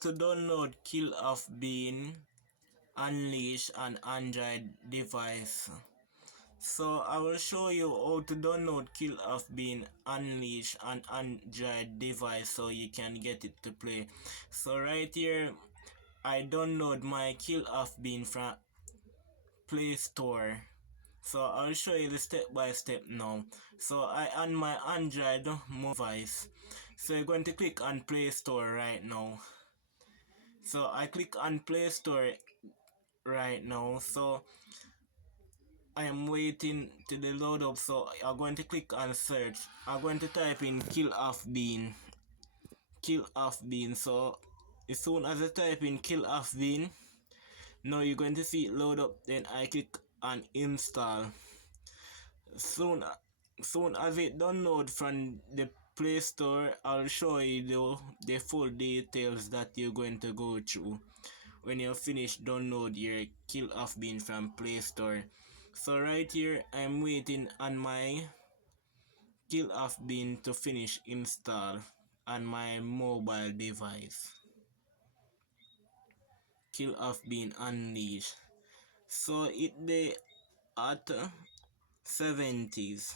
To download Kill of Bean Unleash on Android device. So I will show you how to download Kill of Bean Unleash on Android device so you can get it to play. So right here I download my Kill of Bean from Play Store. So I'll show you the step by step now. So I on my Android mobile device. So you're going to click on Play Store right now. So I click on Play Store right now. So I am waiting till they load up. So I'm going to click on search. I'm going to type in Kill of Bean. Kill of Bean. So as soon as I type in Kill of Bean, now you're going to see it load up. Then I click on install. Soon as it download from the Play Store, I'll show you the full details that you're going to go through when you finish download your Kill of Bean from Play Store. So right here I'm waiting on my Kill of Bean to finish install on my mobile device. Kill of Bean Unleash. So it they at 70s.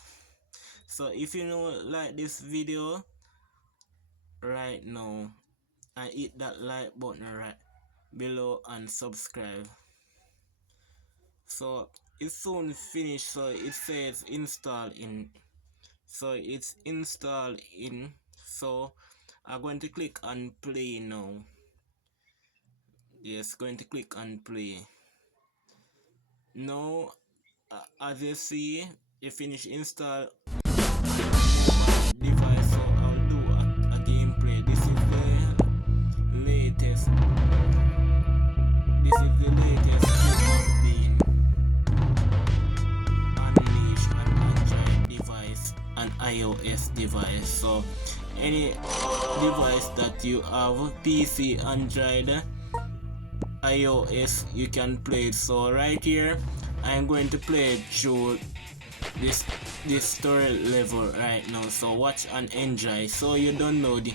So if you know like this video right now, and hit that like button right below and subscribe. So it's soon finished. So it says install in. So it's installed in. So I'm going to click on play now. Yes, going to click on play. Now as you see, you finish install device. So I'll do a gameplay. This is the latest. This is the latest Kill of Bean Unleash on Android device and iOS device. So any device that you have, PC, Android, iOS, you can play it. So right here I'm going to play it through this story level right now. So watch and enjoy. So you download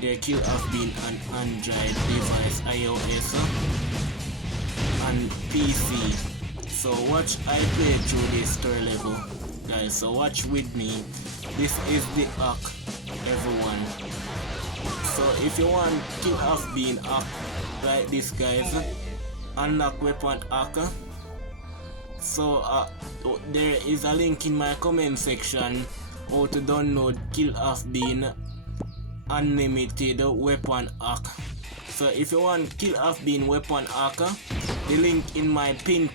the Kill of Bean on Android device, iOS and PC. So watch I play through this story level, guys. So watch with me. This is the hack, everyone. So if you want Kill of Bean hack like this, guys, unlock weapon hack. So there is a link in my comment section how to download Kill of Bean Unlimited weapon hack. So if you want Kill of Bean weapon hack, the link in my pin